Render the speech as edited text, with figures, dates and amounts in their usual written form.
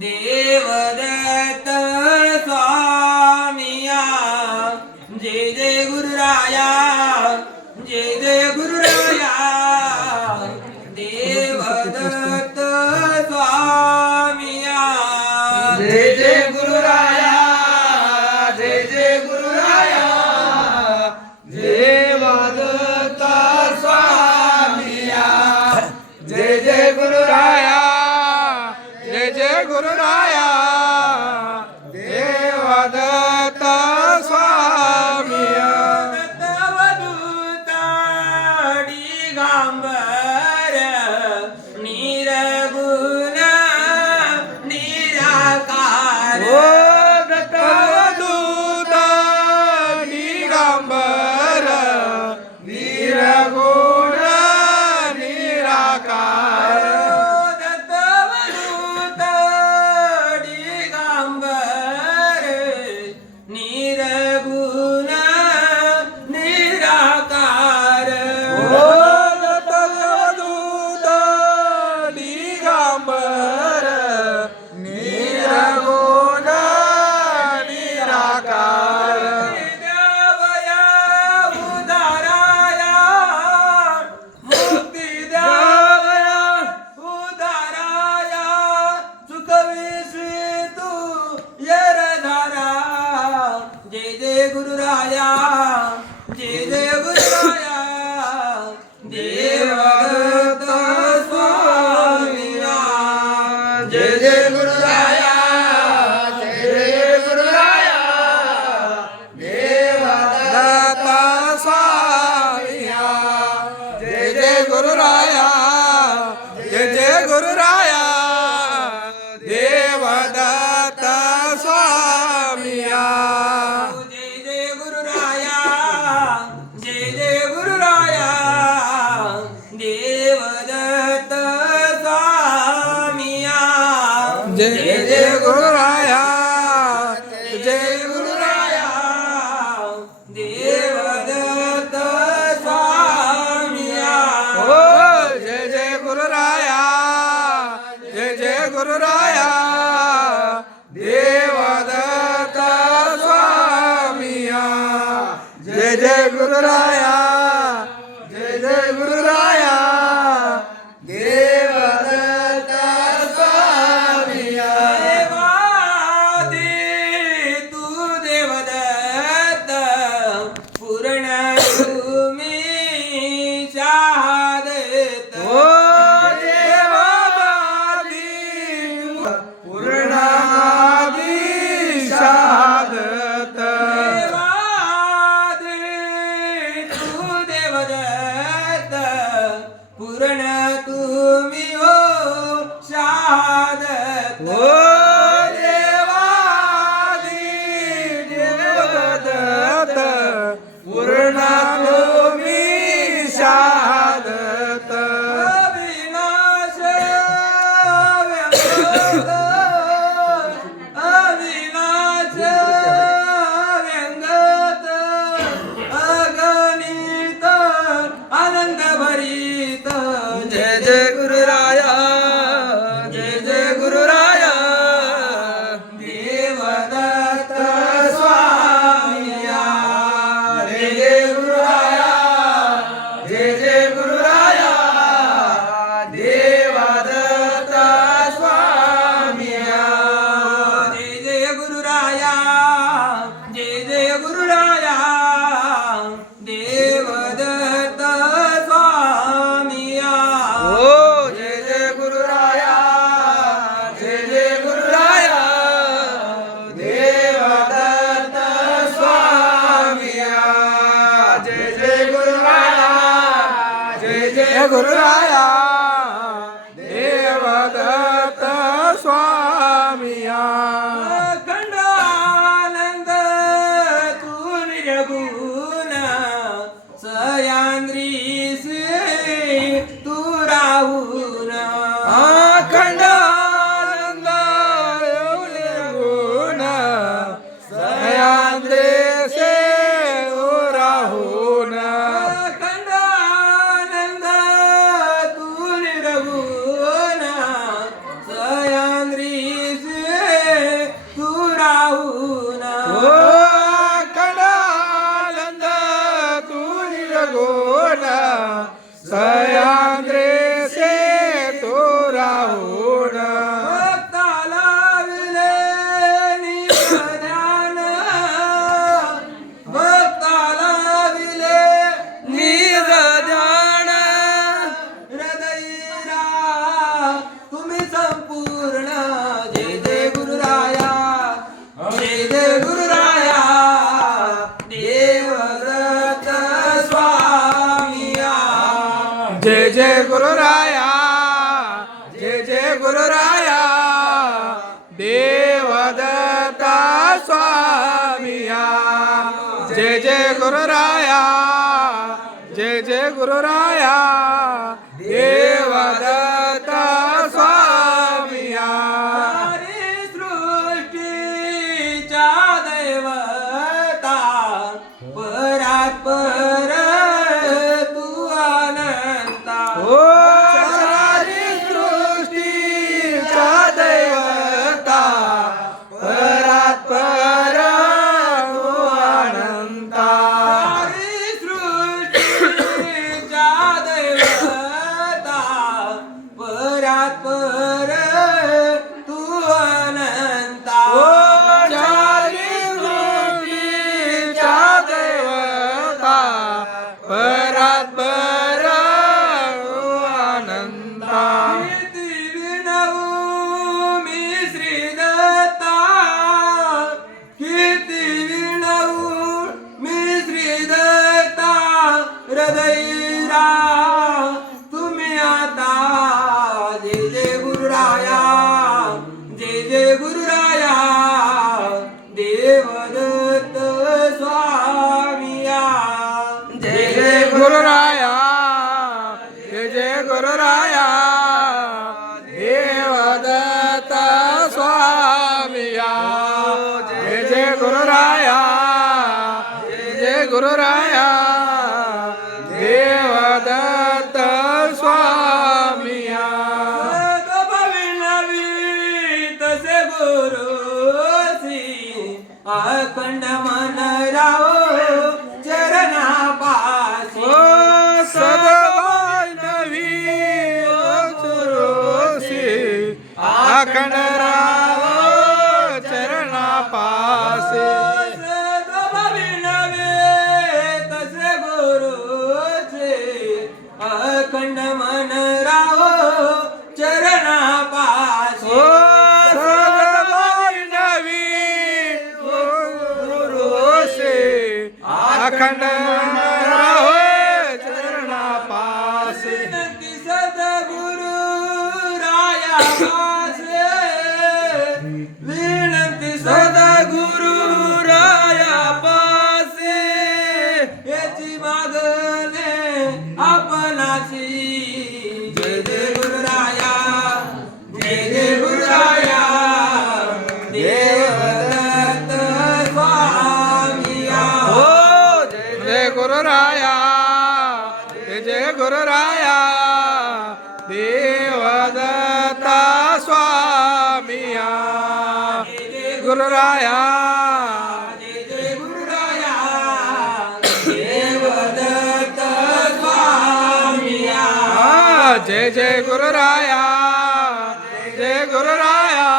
देवदत्त स्वामिया जय जय गुरुराया जय जय गुरुराया देवदत्त स्वामिया जय जय गुरुराया जय जय गुरुराया देवदत्त स्वामिया जय जय गुरुराया जय जय गुरुराया देवदत्त स्वामिया दत्तवदूता दिगंबर निरगुण निराकार ओ दत्तवदूत दिगंबर निर्गुण निराकार दत्तवदूत दिगंबर निरगुण निराकार ओ दत्तवदूत दिगंबर निर्गुण निराकार देवया उदाराया मुक्ती देवया उदाराया सुखविश्वी तू येरधारा जय जय गुरुराया जय जय गुरुराया देवदत्त स्वामिया जय जय गुरुराया जय जय गुरुराया देवदत्त स्वामिया जय जय गुरुराया जय जय गुरुराया देवदत्त स्वामिया जय जय गुरुराया जय जय गुरुराया देवदत्त स्वामिया जय जय गुरुराया जय गुरुराया देवदत्त स्वामिया ओ जय जय गुरुराया जय जय गुरुराया देवदत्त स्वामिया जय जय गुरुराया जय जय गुरुराया देवदत्त स्वामिया देवादी तू देवदत्त पूर्ण तुम्ही शहादत ओ देवादी पूर्णादी शहादत देवादी तू देवदत्त पूर्ण तुम्ही हो शहादत ओ देवादी देवदत्त पूर्ण तुम्ही शहादत अविनाश व्यंगत अविनाश व्यंगत अगणित आनंद भरित जय जय गुरुराया जय जय गुरुराया देवदत्त स्वामिया जय जय गुरुराया जय जय गुरुराया देवदत्त स्वामिया जय जय गुरुराया जय जय गुरुराया देवदत्त स्वामिया ओ जय जय गुरुराया जय जय गुरुराया देवदत्त स्वामिया जय जय गुरुराया जय जय गुरुराया देवदत्त स्वामिया अखंड आनंद तू निर्गुण सयांद्री तू राहून अखंड आनंद गुण सयांद्रे से राहून अखंड आनंद तू जय गुरुराया जय जय गुरुराया देवदत्ता स्वामिया जय जय गुरुराया जय जय गुरुराया देवदत्ता स्वामिया सारी सृष्टीच्या दैवता परात पर तू अनंता ओ सारी सृष्टीचा दैवता परात पर तू अनंता सारी सृष्टीच्या दैवता परात पर तू अनंता ओ सारी सृष्टीचा दैवता परात पर तू अनंता कीर्ती विणवू मी श्रीदत्ता कीर्ती विणवू मी श्रीदत्ता हृदयरा तुम्ही आता जय जय गुरुराया जय जय गुरुराया देवदत्त स्वामिया जय जय गुरुराया जय जय गुरुराया देवदत्ता स्वामिया जय जय गुरुराया जय जय गुरुराया देवदत्त स्वामिया तसे गुरुसी अखंड मन राव चरणापाशी ओ सदबाई नवी चुरोसी अखंड राव चरणापासे तसे गुरुचे अखंड मन राव चरणापाशी ओ सदबाई नवी चुरोसी अखंड राव चरणापासे विनंती सद्गुरु राया पासे विनंती सद्गुरु राया पासे याची मागणे आपणाची जय जय गुरुराया जय जय गुरुराया देवदत्त स्वामिया ओ जय जय गुरुराया जय जय गुरुराया देवदत्ता स्वामिया गुरुराया जय जय गुरुराया देवदत्त स्वामिया जय जय गुरुराया जय गुरुराया